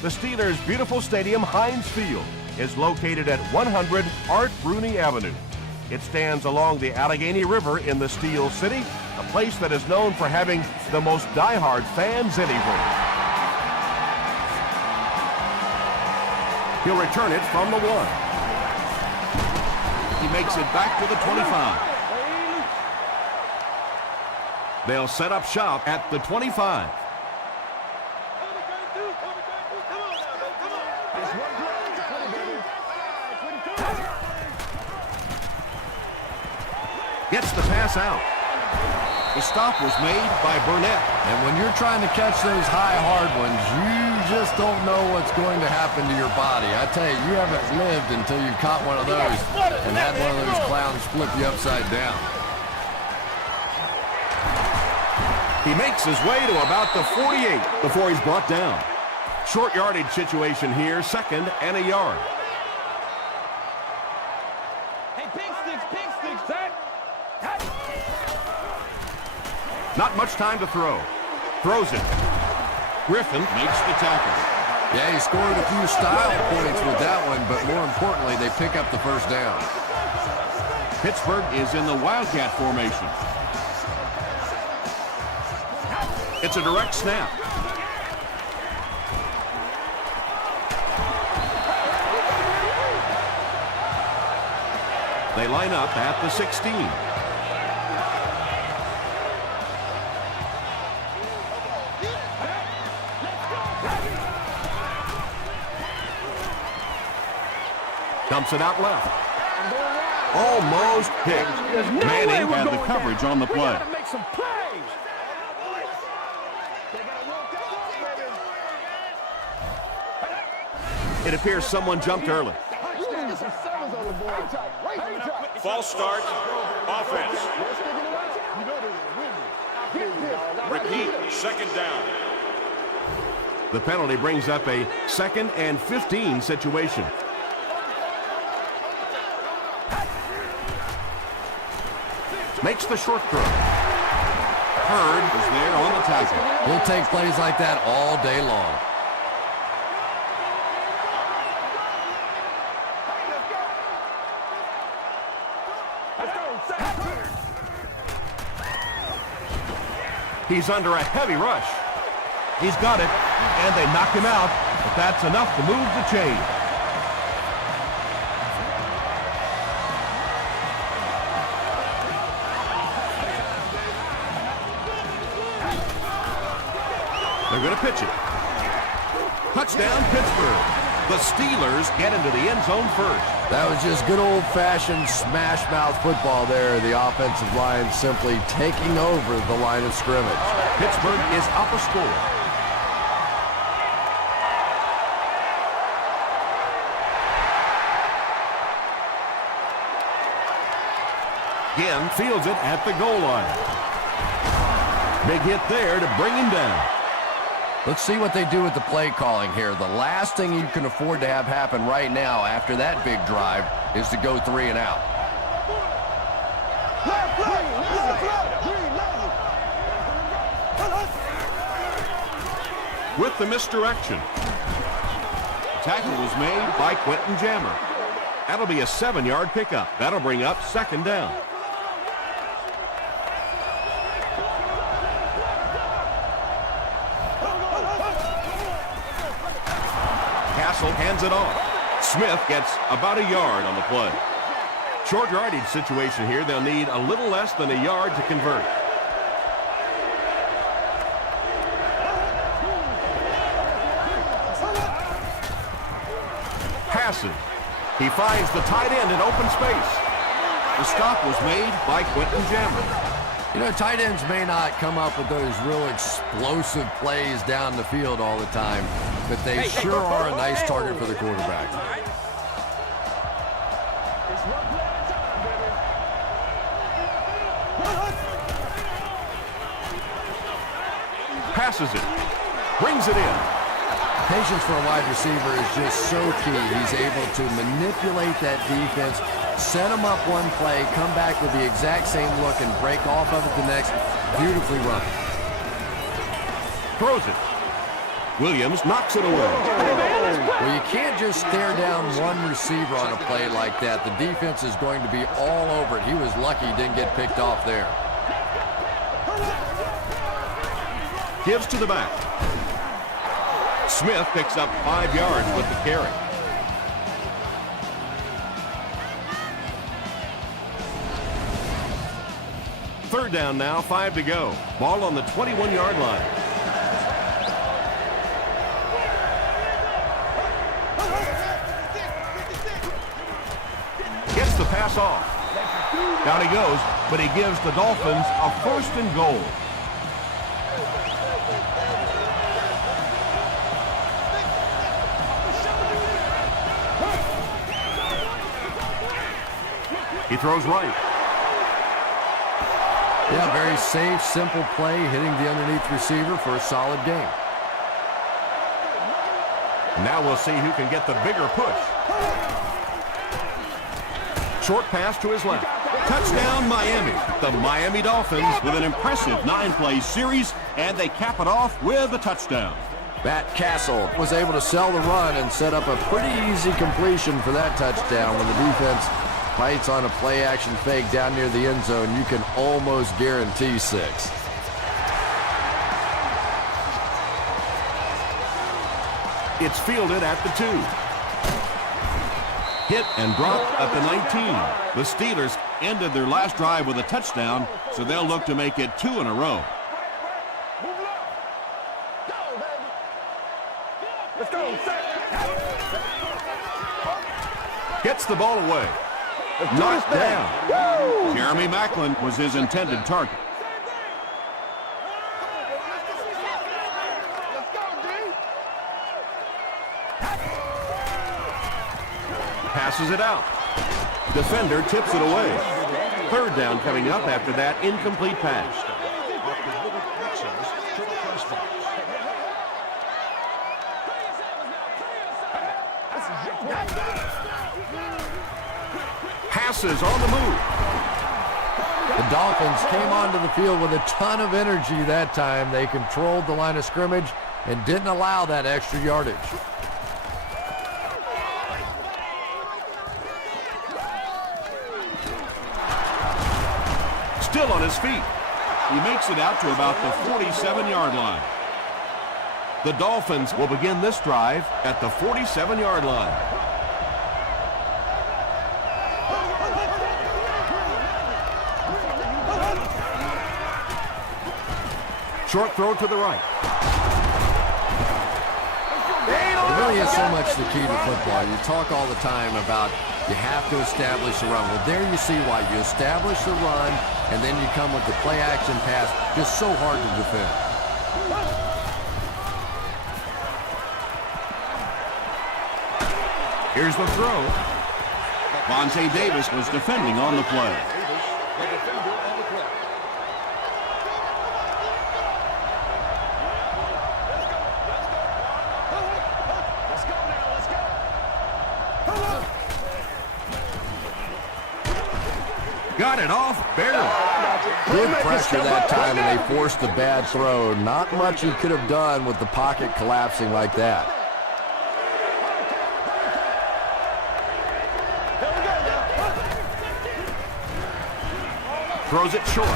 The Steelers' beautiful stadium, Heinz Field, is located at 100 Art Rooney Avenue. It stands along the Allegheny River in the Steel City, a place that is known for having the most diehard fans anywhere. He'll return it from the 1. He makes it back to the 25. They'll set up shop at the 25. Gets the pass out. The stop was made by Burnett. And when you're trying to catch those high, hard ones, you just don't know what's going to happen to your body. I tell you, you haven't lived until you've caught one of those and had one of those clowns flip you upside down. He makes his way to about the 48 before he's brought down. Short yardage situation here, 2nd and a yard. Hey, pig sticks, set. Not much time to throw. Throws it. Griffin makes the tackle. Yeah, he scored a few style points with that one, but more importantly, they pick up the first down. Pittsburgh is in the Wildcat formation. It's a direct snap. They line up at the 16. Dumps it out left. Almost picked. Manning had the coverage on the play. Make some plays. It appears someone jumped early. False start. Offense. Repeat. 2nd down. The penalty brings up a 2nd and 15 situation. Makes the short throw. Hurd is there on the tackle. We'll take plays like that all day long. He's under a heavy rush. He's got it, and they knock him out, but that's enough to move the chain. They're going to pitch it. Touchdown, Pittsburgh. The Steelers get into the end zone first. That was just good old-fashioned smash-mouth football there. The offensive line simply taking over the line of scrimmage. Pittsburgh is up a score. Again, fields it at the goal line. Big hit there to bring him down. Let's see what they do with the play calling here. The last thing you can afford to have happen right now after that big drive is to go 3 and out. With the misdirection. Tackle was made by Quentin Jammer. That'll be a 7-yard pickup. That'll bring up 2nd down. Hands it off. Smith gets about a yard on the play. Short yardage situation here. They'll need a little less than a yard to convert. Passes. He finds the tight end in open space. The stop was made by Quentin Jammer. You know, tight ends may not come up with those real explosive plays down the field all the time, but they sure are a nice target for the quarterback. Passes it. Brings it in. Patience for a wide receiver is just so key. He's able to manipulate that defense, set them up one play, come back with the exact same look, and break off of it the next. Beautifully run. Throws it. Williams knocks it away. Well, you can't just stare down one receiver on a play like that. The defense is going to be all over it. He was lucky he didn't get picked off there. Gives to the back. Smith picks up 5 yards with the carry. Third down now, 5 to go. Ball on the 21-yard line. Gets the pass off. Down he goes, but he gives the Dolphins a 1st and goal. He throws right. Yeah, very safe, simple play, hitting the underneath receiver for a solid gain. Now we'll see who can get the bigger push. Short pass to his left. Touchdown, Miami. The Miami Dolphins with an impressive 9-play series, and they cap it off with a touchdown. Matt Castle was able to sell the run and set up a pretty easy completion for that touchdown. When the defense fights on a play-action fake down near the end zone, you can almost guarantee 6. It's fielded at the 2. Hit and dropped at the 19. The Steelers ended their last drive with a touchdown, so they'll look to make it 2 in a row. Let's go. Gets the ball away. Knocked down. Jeremy Maclin was his intended target. Passes it out. Defender tips it away. Third down coming up after that incomplete pass. Passes on the move. The Dolphins came onto the field with a ton of energy that time. They controlled the line of scrimmage and didn't allow that extra yardage. Still on his feet. He makes it out to about the 47-yard line. The Dolphins will begin this drive at the 47-yard line. Short throw to the right. It really is so much the key to football. You talk all the time about you have to establish a run. Well, there you see why. You establish the run, and then you come with the play-action pass. Just so hard to defend. Here's the throw. Vontae Davis was defending on the play. Got it off, barely. Good pressure that time, and they forced a bad throw. Not much he could have done with the pocket collapsing like that. Throws it short.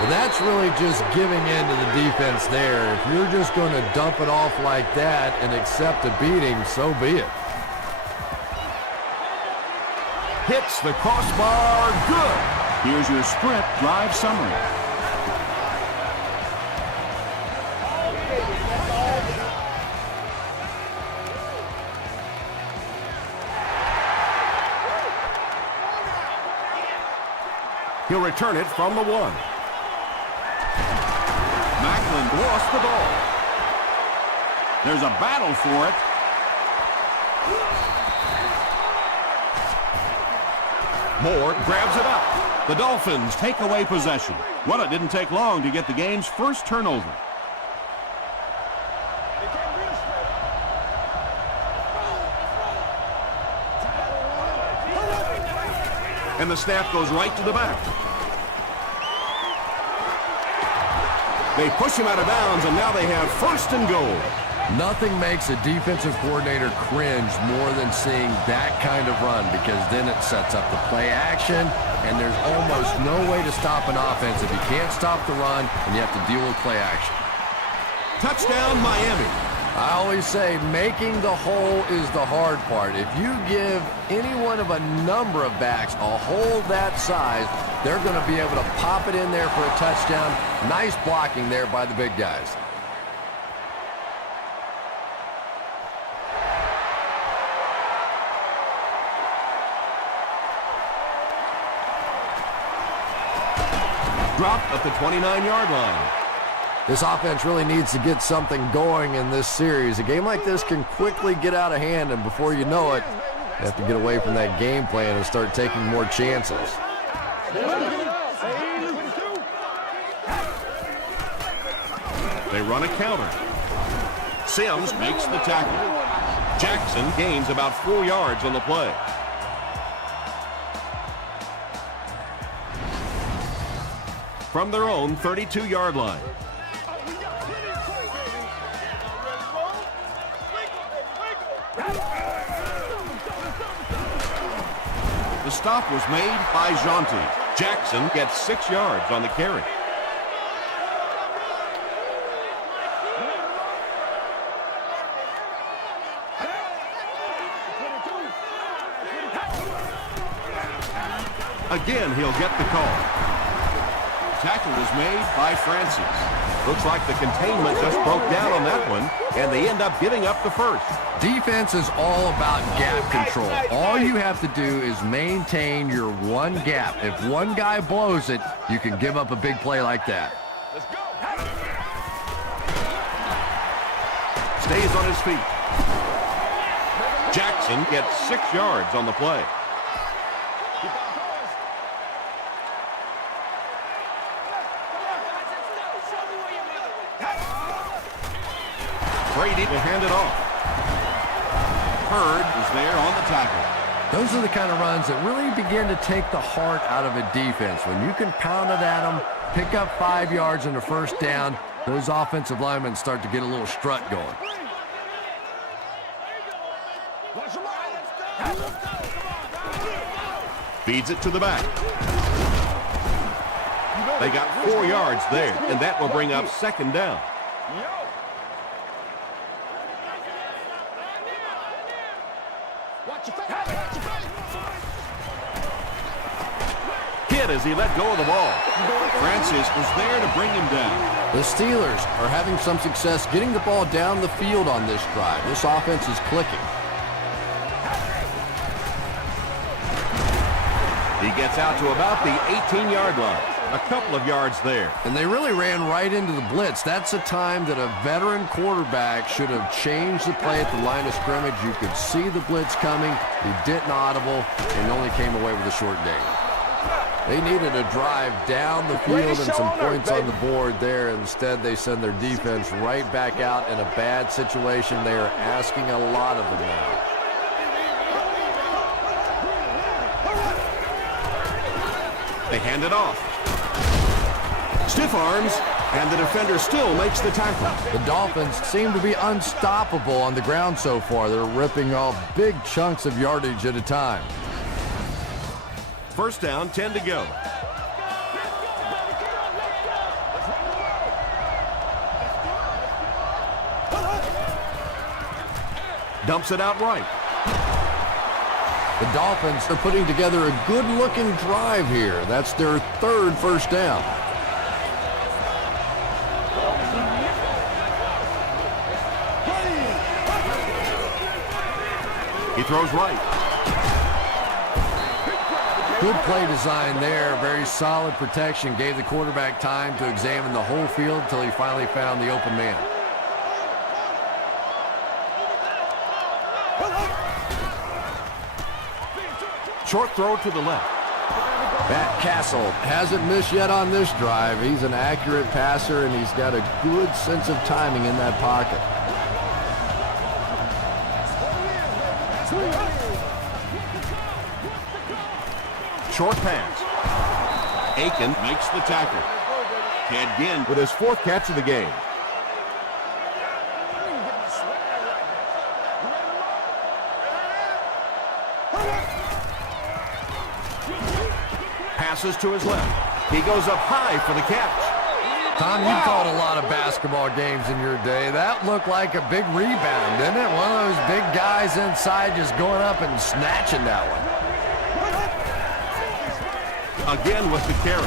Well, that's really just giving in to the defense there. If you're just going to dump it off like that and accept a beating, so be it. Hits the crossbar, good. Here's your sprint drive summary. He'll return it from the 1. Maclin lost the ball. There's a battle for it. Moore grabs it up. The Dolphins take away possession. Well, it didn't take long to get the game's first turnover. And the snap goes right to the back. They push him out of bounds, and now they have 1st and goal. Nothing makes a defensive coordinator cringe more than seeing that kind of run, because then it sets up the play action, and there's almost no way to stop an offense if you can't stop the run and you have to deal with play action. Touchdown, Miami. I always say making the hole is the hard part. If you give any one of a number of backs a hole that size, they're going to be able to pop it in there for a touchdown. Nice blocking there by the big guys. Dropped at the 29-yard line. This offense really needs to get something going in this series. A game like this can quickly get out of hand, and before you know it, you have to get away from that game plan and start taking more chances. They run a counter. Sims makes the tackle. Jackson gains about 4 yards on the play. From their own 32-yard line. The stop was made by Jonti. Jackson gets 6 yards on the carry. Again, he'll get the call. Tackle was made by Francis. Looks like the containment just broke down on that one, and they end up giving up the first. Defense is all about gap control. All you have to do is maintain your one gap. If one guy blows it, you can give up a big play like that. Let's go. Stays on his feet. Jackson gets 6 yards on the play. Brady to hand it off. Hurd is there on the tackle. Those are the kind of runs that really begin to take the heart out of a defense. When you can pound it at them, pick up 5 yards and a first down, those offensive linemen start to get a little strut going. Feeds it to the back. They got 4 yards there, and that will bring up second down. Hit as he let go of the ball. Francis was there to bring him down. The Steelers are having some success getting the ball down the field on this drive. This offense is clicking. He gets out to about the 18-yard line. A couple of yards there. And they really ran right into the blitz. That's a time that a veteran quarterback should have changed the play at the line of scrimmage. You could see the blitz coming. He didn't audible and only came away with a short gain. They needed a drive down the field and some points on the board there. Instead, they send their defense right back out in a bad situation. They are asking a lot of them now. They hand it off. Stiff arms, and the defender still makes the tackle. The Dolphins seem to be unstoppable on the ground so far. They're ripping off big chunks of yardage at a time. First down, 10 to go. Dumps it out right. The Dolphins are putting together a good-looking drive here. That's their third first down. He throws right. Good play design there. Very solid protection. Gave the quarterback time to examine the whole field until he finally found the open man. Short throw to the left. Matt Castle hasn't missed yet on this drive. He's an accurate passer, and he's got a good sense of timing in that pocket. Short pass. Aiken makes the tackle. Ted Ginn with his 4th catch of the game. passes to his left. He goes up high for the catch. Tom, you called a lot of basketball games in your day. That looked like a big rebound, didn't it? One of those big guys inside just going up and snatching that one. Again with the carry.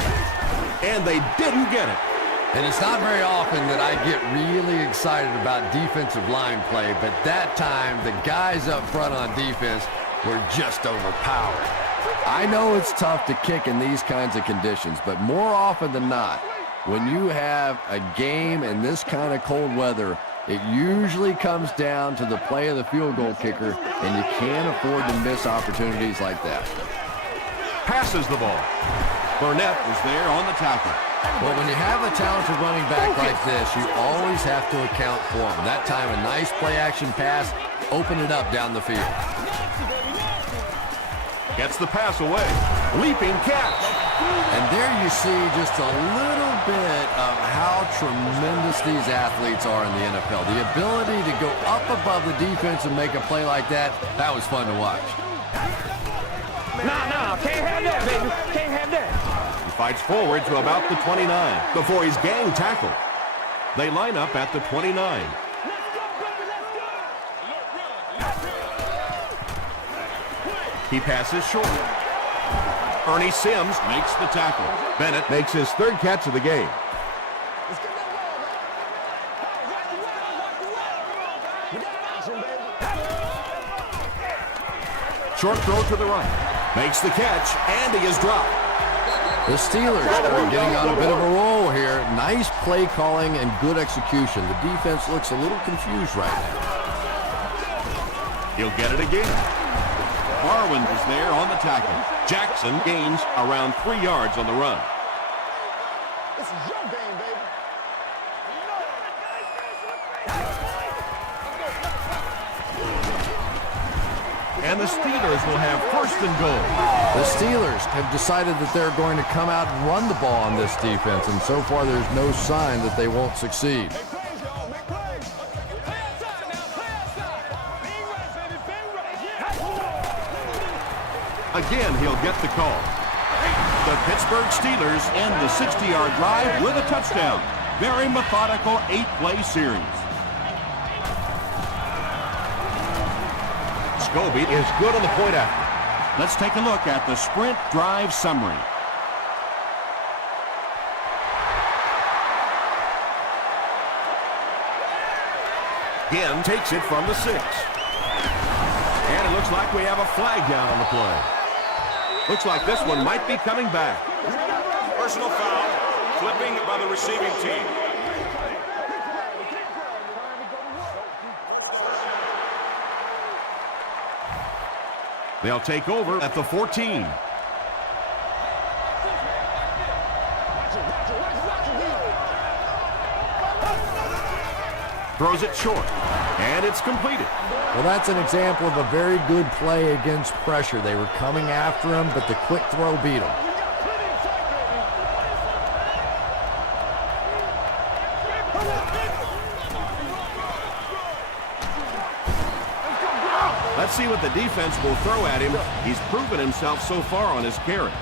And they didn't get it. And it's not very often that I get really excited about defensive line play, but that time the guys up front on defense were just overpowered. I know it's tough to kick in these kinds of conditions, but more often than not, when you have a game in this kind of cold weather, it usually comes down to the play of the field goal kicker, and you can't afford to miss opportunities like that. Passes the ball. Burnett was there on the tackle. Well, when you have a talented running back like this, you always have to account for him. That time, a nice play-action pass, open it up down the field. Gets the pass away. Leaping catch. And there you see just a little bit of how tremendous these athletes are in the NFL. The ability to go up above the defense and make a play like that, that was fun to watch. Nah, can't have that, baby. Can't have that. He fights forward to about the 29 before he's gang tackled. They line up at the 29. He passes short. Ernie Sims makes the tackle. Bennett makes his third catch of the game. Short throw to the right. Makes the catch, and he is dropped. The Steelers are getting on a bit of a roll here. Nice play calling and good execution. The defense looks a little confused right now. He'll get it again. Barwin is there on the tackle. Jackson gains around 3 yards on the run. This is your game, baby. And the Steelers will have first and goal. The Steelers have decided that they're going to come out and run the ball on this defense, and so far there's no sign that they won't succeed. Again, he'll get the call. The Pittsburgh Steelers end the 60-yard drive with a touchdown. Very methodical 8-play series. Scobie is good on the point after. Let's take a look at the sprint drive summary. Again, takes it from the 6. And it looks like we have a flag down on the play. Looks like this one might be coming back. Personal foul, flipping by the receiving team. They'll take over at the 14. Throws it short, and it's completed. Well, that's an example of a very good play against pressure. They were coming after him, but the quick throw beat him. Let's see what the defense will throw at him. He's proven himself so far on his carry.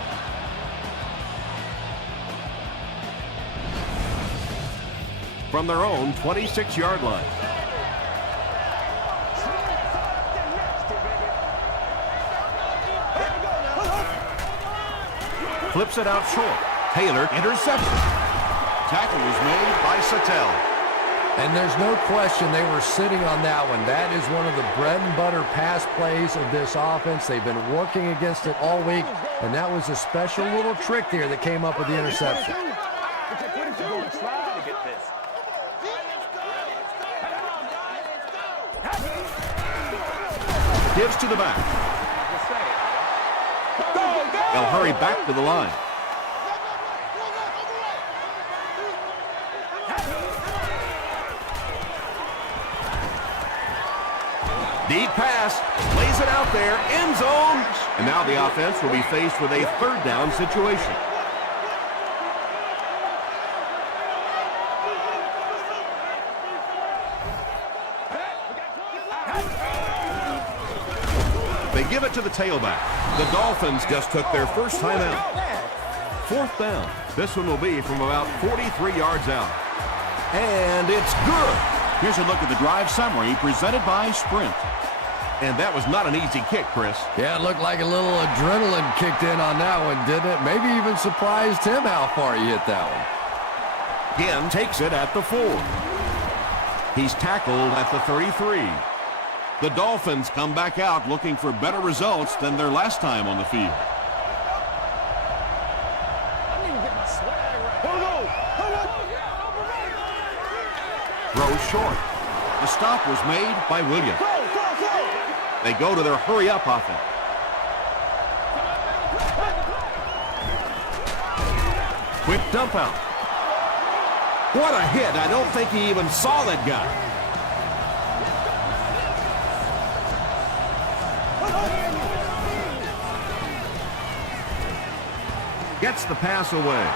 From their own 26-yard line. Flips it out short. Taylor interception. Tackle was made by Sattel. And there's no question they were sitting on that one. That is one of the bread and butter pass plays of this offense. They've been working against it all week, and that was a special little trick there that came up with the interception. Gives to the back. They'll hurry back to the line. Deep pass, lays it out there, end zone. And now the offense will be faced with a third down situation. They give it to the tailback. The Dolphins just took their first time out. 4th down. This one will be from about 43 yards out. And it's good. Here's a look at the drive summary presented by Sprint. And that was not an easy kick, Chris. Yeah, it looked like a little adrenaline kicked in on that one, didn't it? Maybe even surprised him how far he hit that one. Again, takes it at the 4. He's tackled at the 33. The Dolphins come back out looking for better results than their last time on the field. Throw short. The stop was made by Williams. They go to their hurry-up offense. Quick dump out. What a hit. I don't think he even saw that guy. Gets the pass away.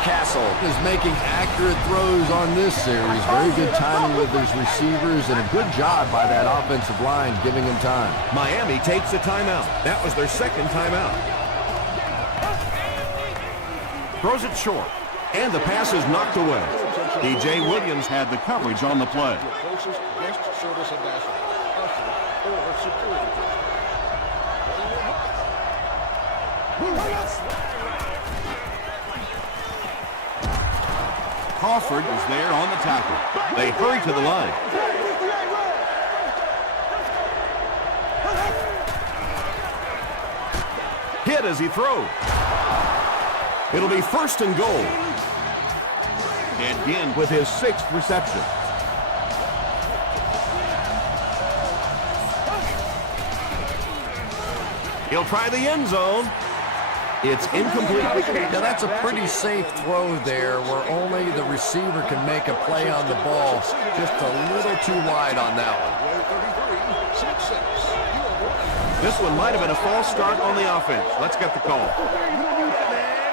Castle is making accurate throws on this series. Very good timing with his receivers and a good job by that offensive line giving him time. Miami takes a timeout. That was their second timeout. Throws it short, and the pass is knocked away. DJ Williams had the coverage on the play. Crawford is there on the tackle. They hurry to the line. Hit as he throws. It'll be 1st and goal. And again with his 6th reception. He'll try the end zone. It's incomplete. Now that's a pretty safe throw there where only the receiver can make a play on the ball. Just a little too wide on that one. This one might have been a false start on the offense. Let's get the call.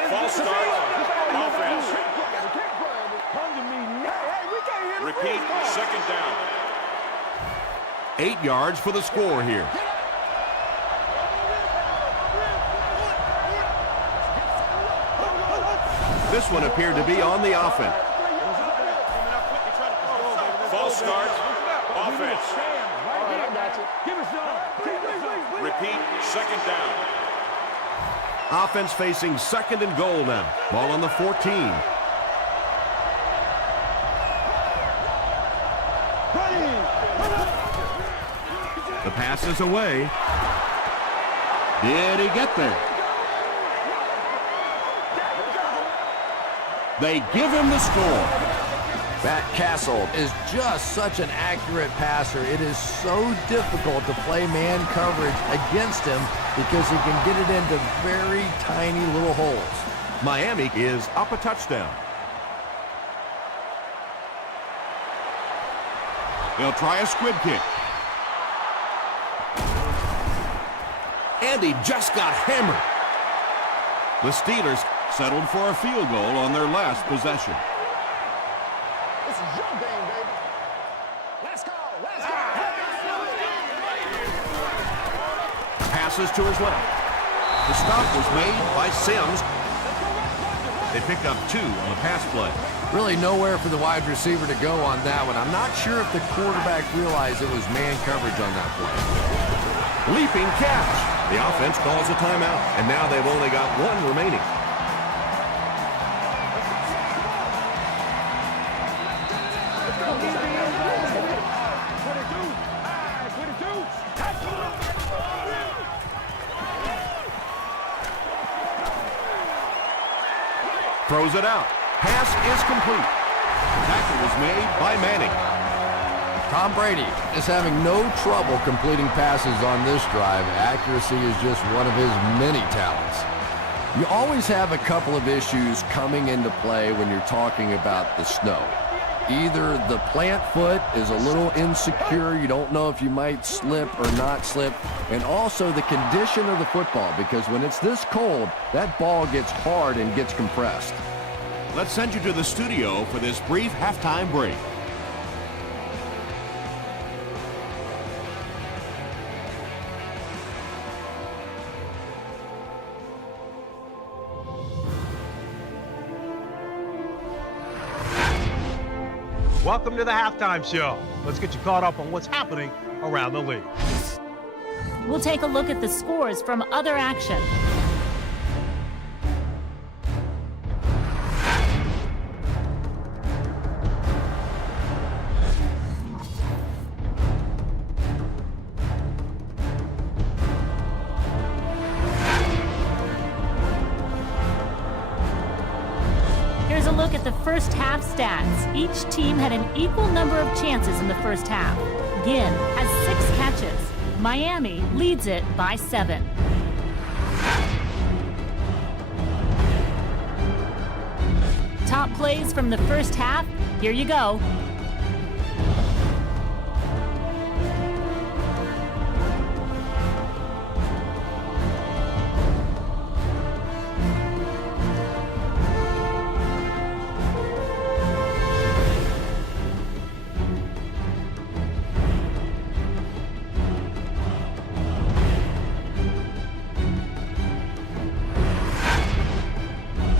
False start. Offense. Repeat, 2nd down. 8 yards for the score here. This one appeared to be on the offense. False start. Offense. Repeat, 2nd down. Offense facing 2nd and goal now. Ball on the 14. The pass is away. Did he get there? They give him the score. Matt Castle is just such an accurate passer. It is so difficult to play man coverage against him because he can get it into very tiny little holes. Miami is up a touchdown. They'll try a squib kick. And he just got hammered. The Steelers settled for a field goal on their last possession. This is your game, baby. Let's go. Let's go. Passes to his left. The stop was made by Sims. They pick up 2 on the pass play. Really nowhere for the wide receiver to go on that one. I'm not sure if the quarterback realized it was man coverage on that play. Leaping catch. The offense calls a timeout, and now they've only got 1 remaining. Throws it out. Pass is complete. Tackle was made by Manning. Tom Brady is having no trouble completing passes on this drive. Accuracy is just one of his many talents. You always have a couple of issues coming into play when you're talking about the snow. Either the plant foot is a little insecure, you don't know if you might slip or not slip, and also the condition of the football, because when it's this cold, that ball gets hard and gets compressed. Let's send you to the studio for this brief halftime break. Welcome to the halftime show. Let's get you caught up on what's happening around the league. We'll take a look at the scores from other action. Here's a look at the first half stats. Each team had an equal number of chances in the first half. Ginn has 6 catches. Miami leads it by 7. Top plays from the first half. Here you go.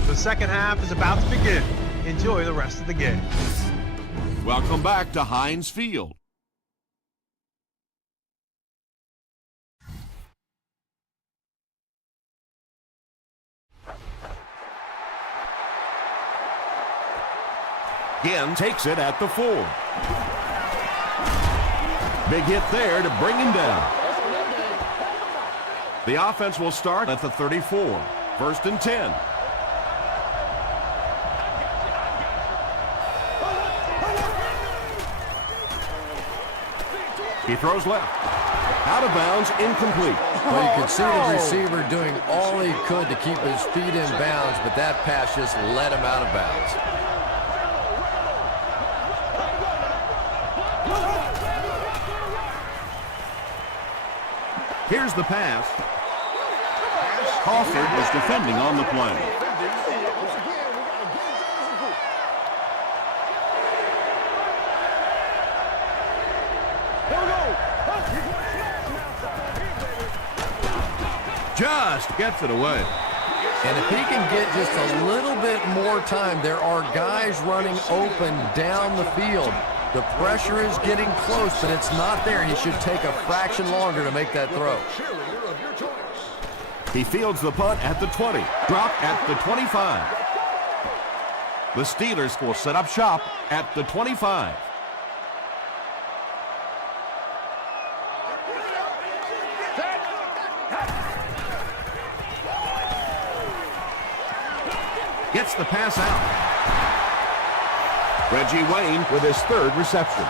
The second half is about to begin. Enjoy the rest of the game. Welcome back to Heinz Field. Ginn takes it at the 4. Big hit there to bring him down. The offense will start at the 34. First and 10. He throws left. Out of bounds, incomplete. Well, you could see the receiver doing all he could to keep his feet in bounds, but that pass just let him out of bounds. Here's the pass. Crawford was defending on the play. Just gets it away. And if he can get just a little bit more time, there are guys running open down the field. The pressure is getting close, but it's not there. He should take a fraction longer to make that throw. He fields the punt at the 20. Drop at the 25. The Steelers will set up shop at the 25. Gets the pass out. Reggie Wayne with his 3rd reception.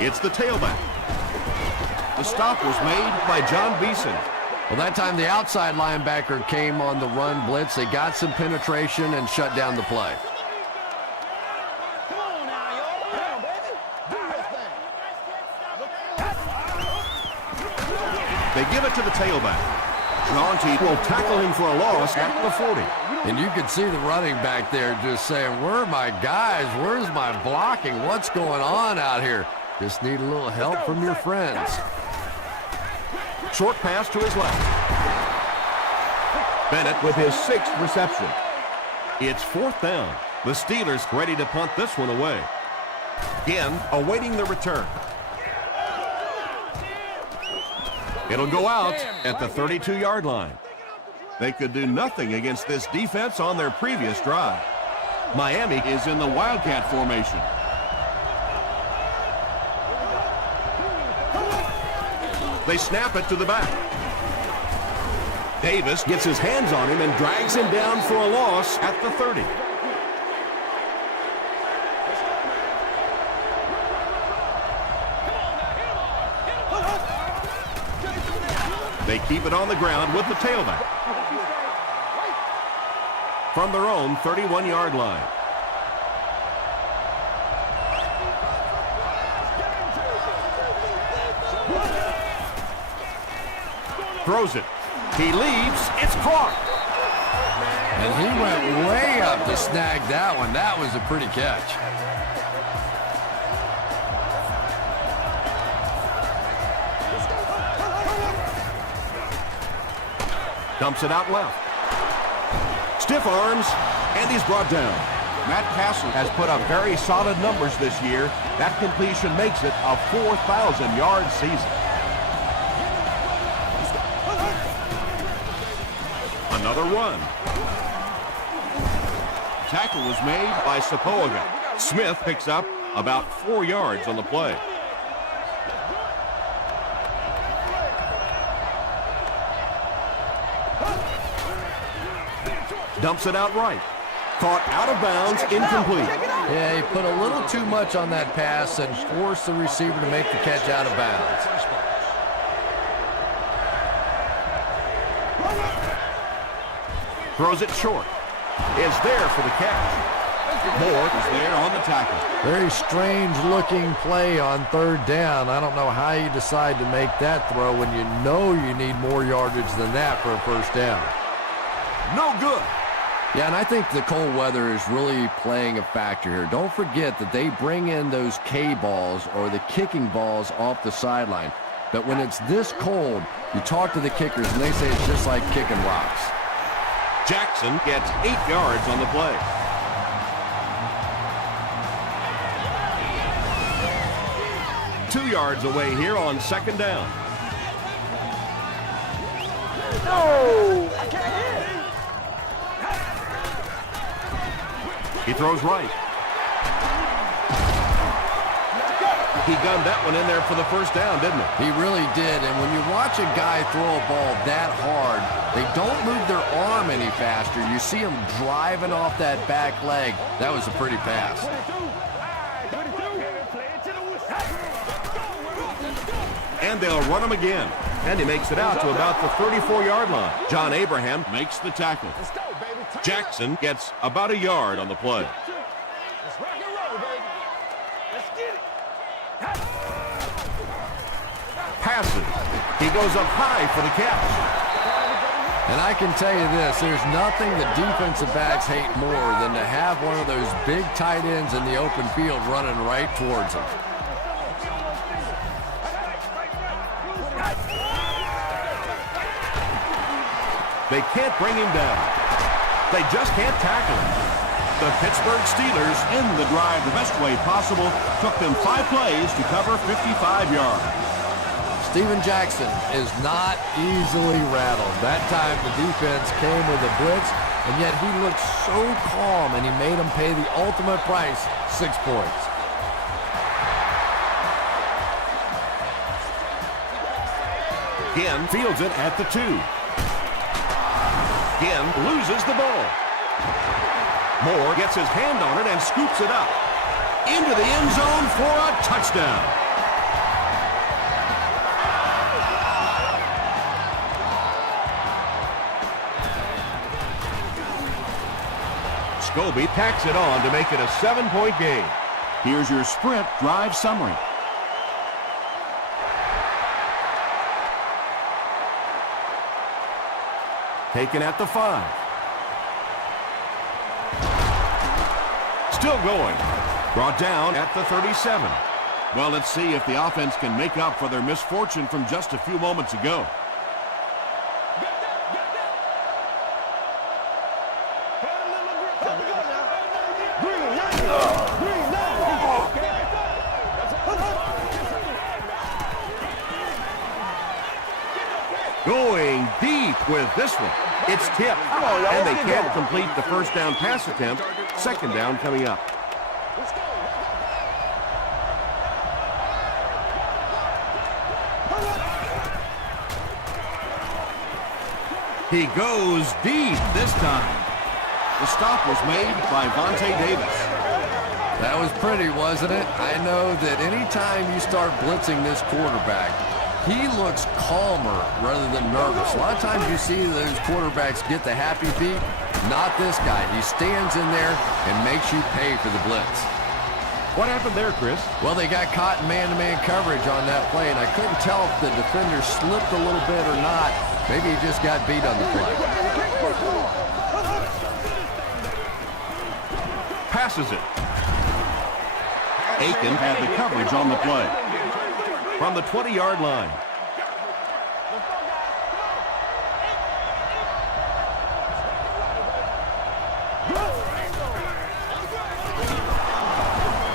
It's the tailback. The stop was made by John Beeson. Well, that time the outside linebacker came on the run blitz. They got some penetration and shut down the play. They give it to the tailback. Jaunty will tackle him for a loss at the 40. And you can see the running back there just saying, where are my guys? Where's my blocking? What's going on out here? Just need a little help from your friends. Short pass to his left. Bennett with his 6th reception. It's 4th down. The Steelers ready to punt this one away. Ginn awaiting the return. It'll go out at the 32-yard line. They could do nothing against this defense on their previous drive. Miami is in the Wildcat formation. They snap it to the back. Davis gets his hands on him and drags him down for a loss at the 30. They keep it on the ground with the tailback. From their own 31-yard line. Throws it. He leaves. It's Clark. And he went way up to snag that one. That was a pretty catch. Dumps it out left. Stiff arms, and he's brought down. Matt Castle has put up very solid numbers this year. That completion makes it a 4,000-yard season. Another run. Tackle was made by Sapoaga. Smith picks up about 4 yards on the play. Dumps it out right. Caught out of bounds, incomplete. Yeah, he put a little too much on that pass and forced the receiver to make the catch out of bounds. Throws it short. Is there for the catch. Moore is there on the tackle. Very strange looking play on third down. I don't know how you decide to make that throw when you know you need more yardage than that for a first down. No good. Yeah, and I think the cold weather is really playing a factor here. Don't forget that they bring in those K balls or the kicking balls off the sideline. But when it's this cold, you talk to the kickers and they say it's just like kicking rocks. Jackson gets 8 yards on the play. Two yards away here on second down. No! I can't hit! He throws right. He gunned that one in there for the first down, didn't he? He really did, and when you watch a guy throw a ball that hard, they don't move their arm any faster. You see him driving off that back leg. That was a pretty pass. And they'll run him again. And he makes it out to about the 34-yard line. John Abraham makes the tackle. Jackson gets about a yard on the play. Let's rock and roll, baby. Let's get it. Passes. He goes up high for the catch. And I can tell you this, there's nothing the defensive backs hate more than to have one of those big tight ends in the open field running right towards them. They can't bring him down. They just can't tackle him. The Pittsburgh Steelers end the drive the best way possible. Took them 5 plays to cover 55 yards. Steven Jackson is not easily rattled. That time the defense came with a blitz, and yet he looked so calm, and he made them pay the ultimate price, 6 points. Again fields it at the 2. Again loses the ball. Moore gets his hand on it and scoops it up. Into the end zone for a touchdown. Scobie tacks it on to make it a 7-point game. Here's your sprint drive summary. Taken at the 5. Still going. Brought down at the 37. Well, let's see if the offense can make up for their misfortune from just a few moments ago. Going deep with this one. It's tipped, and they can't complete the first down pass attempt. Second down coming up. He goes deep this time. The stop was made by Vontae Davis. That was pretty, wasn't it? I know that anytime you start blitzing this quarterback, he looks calmer rather than nervous. A lot of times you see those quarterbacks get the happy feet. Not this guy. He stands in there and makes you pay for the blitz. What happened there, Chris? Well, they got caught in man-to-man coverage on that play, and I couldn't tell if the defender slipped a little bit or not. Maybe he just got beat on the play. Passes it. Aiken had the coverage on the play. From the 20-yard line.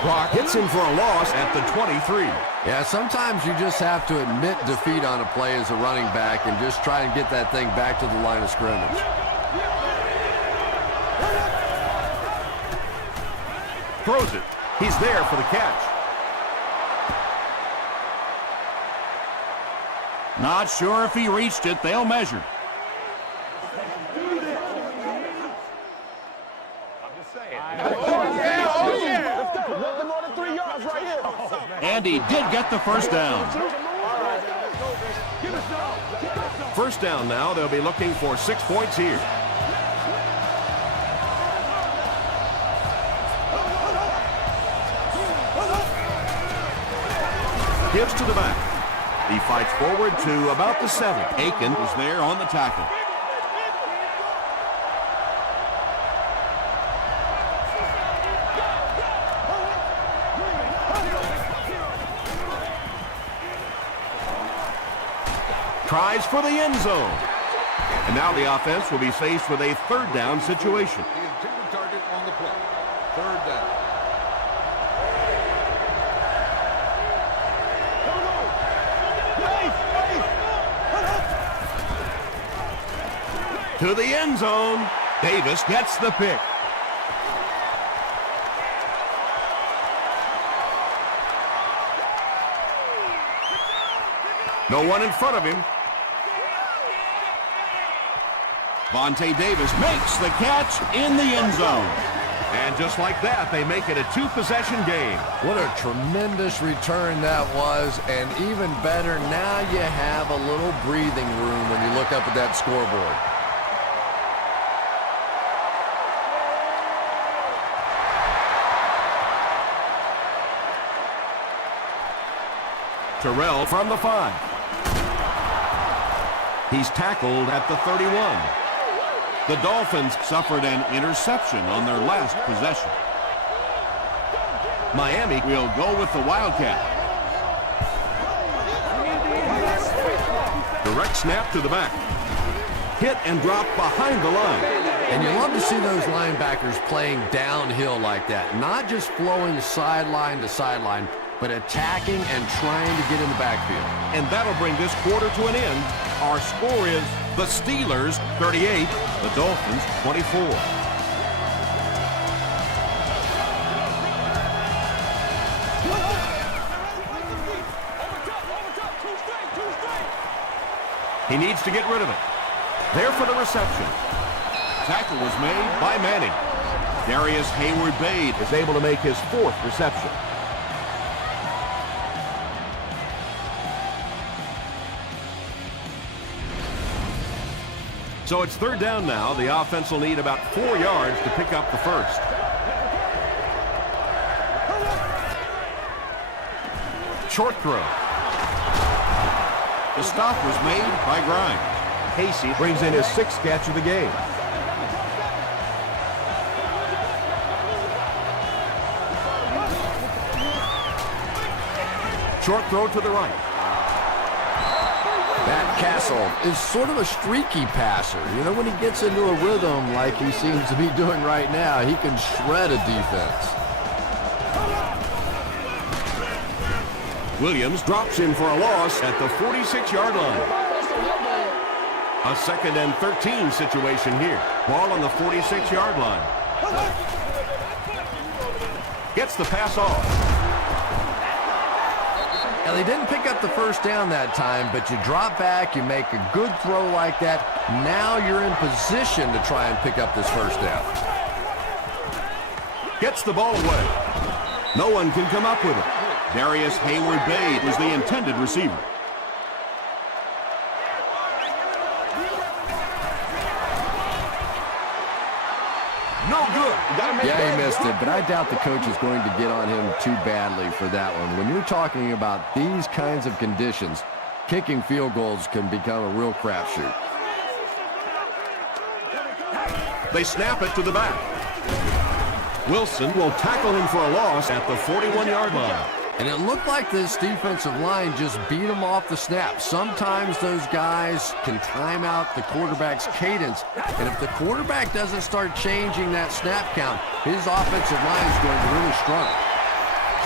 Brock hits him for a loss at the 23. Yeah, sometimes you just have to admit defeat on a play as a running back and just try and get that thing back to the line of scrimmage. Throws it. He's there for the catch. Not sure if he reached it. They'll measure. Nothing more than 3 yards right here. And he did get the first down. First down now. They'll be looking for 6 points here. Gives to the back. He fights forward to about the 7. Aiken was there on the tackle. Tries for the end zone. And now the offense will be faced with a third down situation. The intended target on the play. Third down. To the end zone. Davis gets the pick. No one in front of him. Vontae Davis makes the catch in the end zone. And just like that, they make it a 2-possession game. What a tremendous return that was, and even better, now you have a little breathing room when you look up at that scoreboard. Terrell from the 5. He's tackled at the 31. The Dolphins suffered an interception on their last possession. Miami We'll go with the Wildcat. direct snap to the back. Hit and drop behind the line. And you love to see those linebackers playing downhill like that, not just flowing sideline to sideline, but attacking and trying to get in the backfield. And that'll bring this quarter to an end. Our score is the Steelers 38, the Dolphins 24. He needs to get rid of it. There for the reception. Tackle was made by Manning. Darius Hayward-Bade Is able to make his 4th reception. So it's third down now. The offense will need about 4 yards to pick up the first. Short throw. The stop was made by Grimes. Casey brings in his 6th catch of the game. Short throw to the right. Matt Castle is sort of a streaky passer. You know, when he gets into a rhythm like he seems to be doing right now, he can shred a defense. Williams drops in for a loss at the 46-yard line. A 2nd and 13 situation here. Ball on the 46-yard line. Gets the pass off. Now, they didn't pick up the first down that time, but you drop back, you make a good throw like that. Now you're in position to try and pick up this first down. Gets the ball away. No one can come up with it. Darius Hayward-Bade was the intended receiver. No good. Yeah, he missed it, but I doubt the coach is going to get on him too badly for that one. When you're talking about these kinds of conditions, kicking field goals can become a real crapshoot. They snap it to the back. Wilson will tackle him for a loss at the 41-yard line. And it looked like this defensive line just beat them off the snap. Sometimes those guys can time out the quarterback's cadence. And if the quarterback doesn't start changing that snap count, his offensive line is going to really struggle.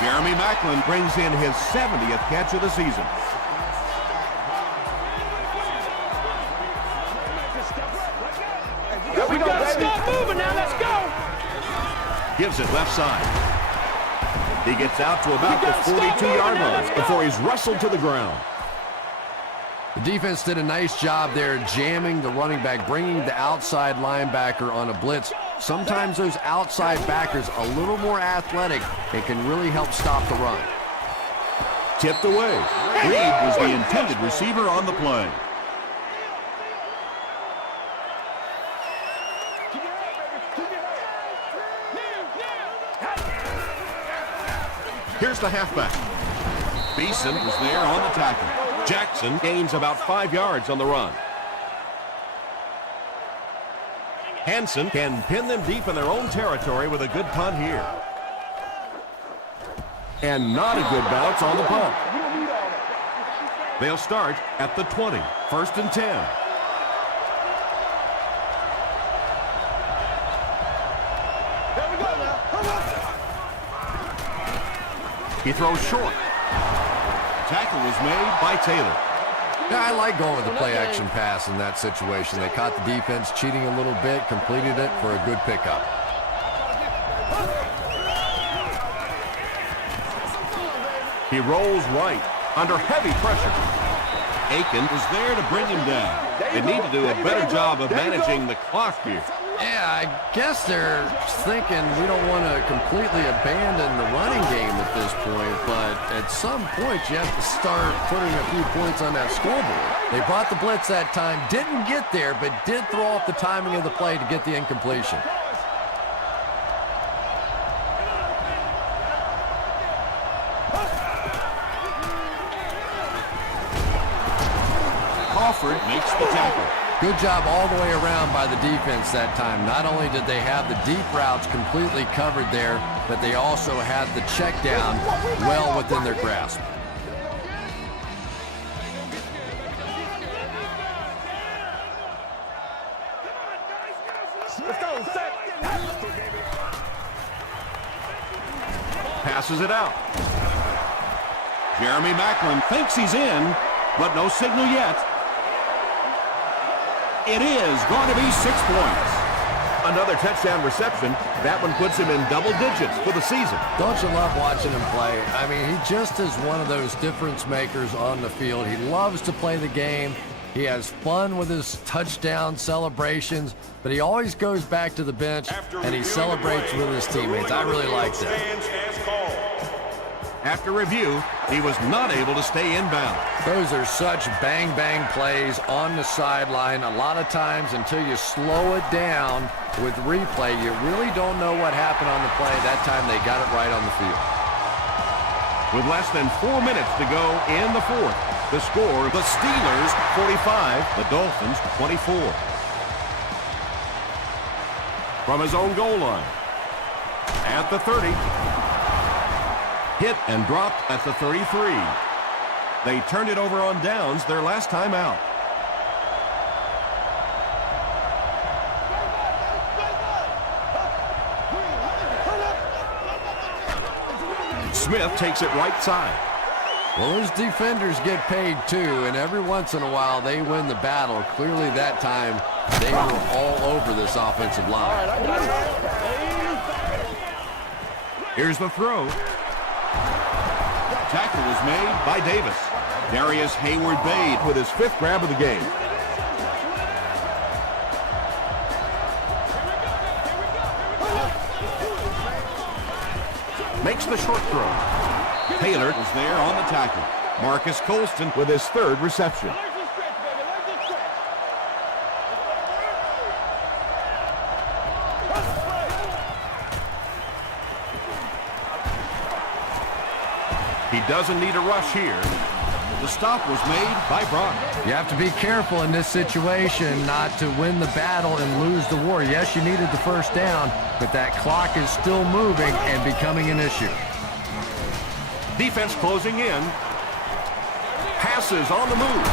Jeremy Maclin brings in his 70th catch of the season. We got to start moving now. Let's go. Gives it left side. He gets out to about the 42-yard line before he's wrestled to the ground. The defense did a nice job there jamming the running back, bringing the outside linebacker on a blitz. Sometimes those outside backers a little more athletic and can really help stop the run. Tipped away. Reed was the intended receiver on the play. Here's the halfback. Beeson was there on the tackle. Jackson gains about 5 yards on the run. Hansen can pin them deep in their own territory with a good punt here. And not a good bounce on the punt. They'll start at the 20, 1st and 10. He throws short. Tackle was made by Taylor. Yeah, I like going with the play-action pass in that situation. They caught the defense cheating a little bit, completed it for a good pickup. He rolls right under heavy pressure. Aiken was there to bring him down. They need to do a better job of managing the clock here. Yeah, I guess they're thinking we don't want to completely abandon the running game at this point, but at some point you have to start putting a few points on that scoreboard. They brought the blitz that time, didn't get there, but did throw off the timing of the play to get the incompletion. Crawford makes the tackle. Good job all the way around by the defense that time. Not only did they have the deep routes completely covered there, but they also had the check down well within their grasp. Passes it out. Jeremy Maclin thinks he's in, but no signal yet. It is going to be 6 points. Another touchdown reception. That one puts him in double digits for the season. Don't you love watching him play? I mean, he just is one of those difference makers on the field. He loves to play the game. He has fun with his touchdown celebrations, but he always goes back to the bench and he celebrates with his teammates. I really like that. After review, he was not able to stay inbound. Those are such bang-bang plays on the sideline. A lot of times, until you slow it down with replay, you really don't know what happened on the play. That time, they got it right on the field. With less than 4 minutes to go in the fourth, the score, the Steelers 45, the Dolphins 24. From his own goal line, at the 30. Hit and dropped at the 33. They turned it over on downs their last time out. Smith takes it right side. Well, those defenders get paid too, and every once in a while they win the battle. Clearly that time they were all over this offensive line. Here's the throw. Tackle was made by Davis. Darius Hayward-Bade with his 5th grab of the game. Makes the short throw. Taylor was there on the tackle. Marcus Colston with his 3rd reception. He doesn't need a rush here. The stop was made by Brock. You have to be careful in this situation not to win the battle and lose the war. Yes, you needed the first down, but that clock is still moving and becoming an issue. Defense closing in. Passes on the move.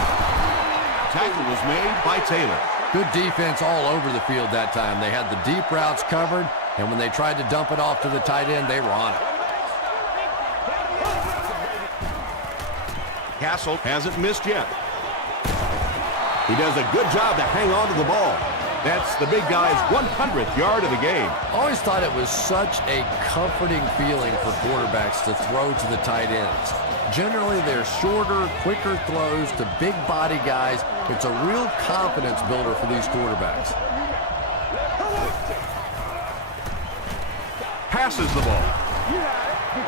Tackle was made by Taylor. Good defense all over the field that time. They had the deep routes covered, and when they tried to dump it off to the tight end, they were on it. Castle hasn't missed yet. He does a good job to hang on to the ball. That's the big guy's 100th yard of the game. Always thought it was such a comforting feeling for quarterbacks to throw to the tight ends. Generally, they're shorter, quicker throws to big body guys. It's a real confidence builder for these quarterbacks. Passes the ball.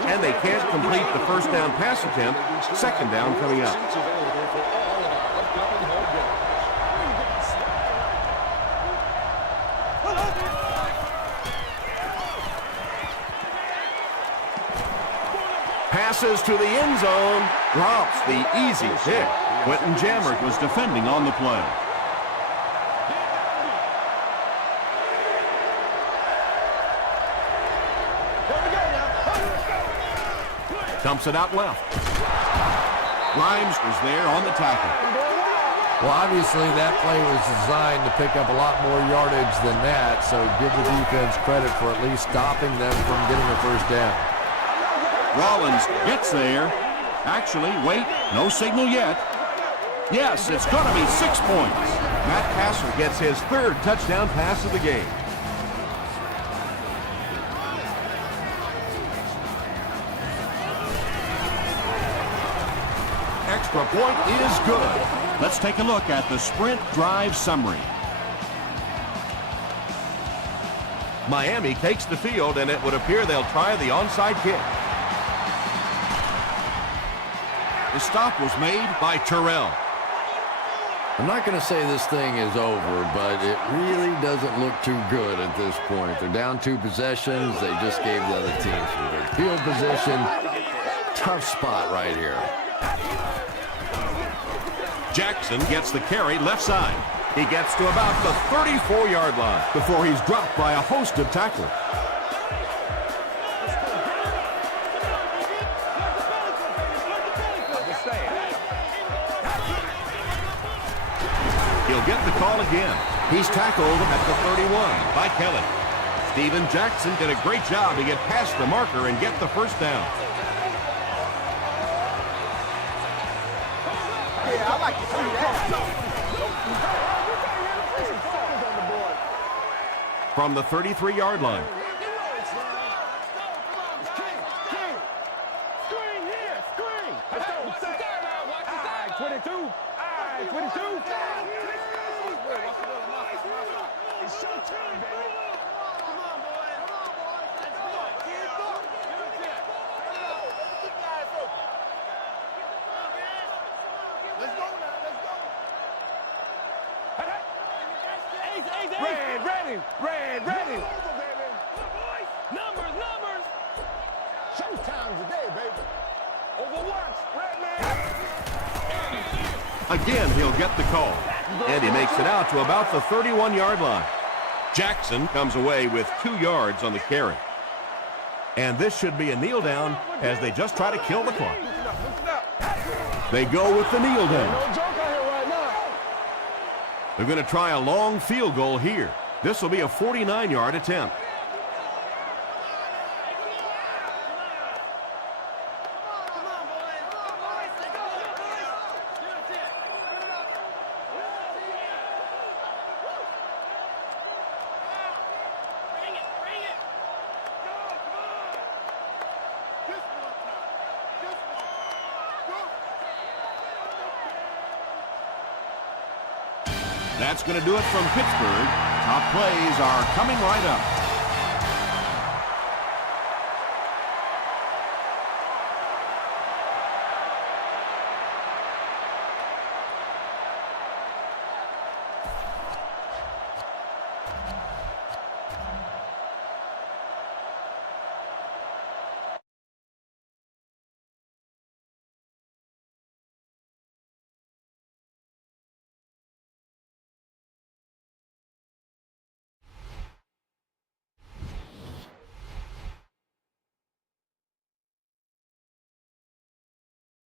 And they can't complete the first down pass attempt. Second down coming up. Passes to the end zone. Drops the easy pick. Quentin Jammert was defending on the play. Dumps it out left. Grimes was there on the tackle. Well, obviously that play was designed to pick up a lot more yardage than that, so give the defense credit for at least stopping them from getting a first down. Rollins gets there. Actually, wait, no signal yet. Yes, it's going to be 6 points. Matt Passer gets his third touchdown pass of the game. Extra point is good. Let's take a look at the sprint drive summary. Miami takes the field, and it would appear they'll try the onside kick. The stop was made by Terrell. I'm not going to say this thing is over, but it really doesn't look too good at this point. They're down 2 possessions. They just gave the other team some good field position. Tough spot right here. Jackson gets the carry left side. He gets to about the 34-yard line before he's dropped by a host of tacklers. He'll get the call again. He's tackled at the 31 by Kelly. Steven Jackson did a great job to get past the marker and get the first down. Yeah, I like to see that. From the 33-yard line. Screen here, screen. Let's go. 22. 22. It's showtime, baby. Come on, boys. Let's go. Let's go now. Let's go. Red, ready. Red, ready. Numbers. Showtime today, baby. Overwatch, red man. Again, he'll get the call. And he makes it out to about the 31-yard line. Jackson comes away with 2 yards on the carry. And this should be a kneel down as they just try to kill the clock. They go with the kneel down. No joke out here right now. They're going to try a long field goal here. This will be a 49-yard attempt. That's going to do it from Pittsburgh. Top plays are coming right up.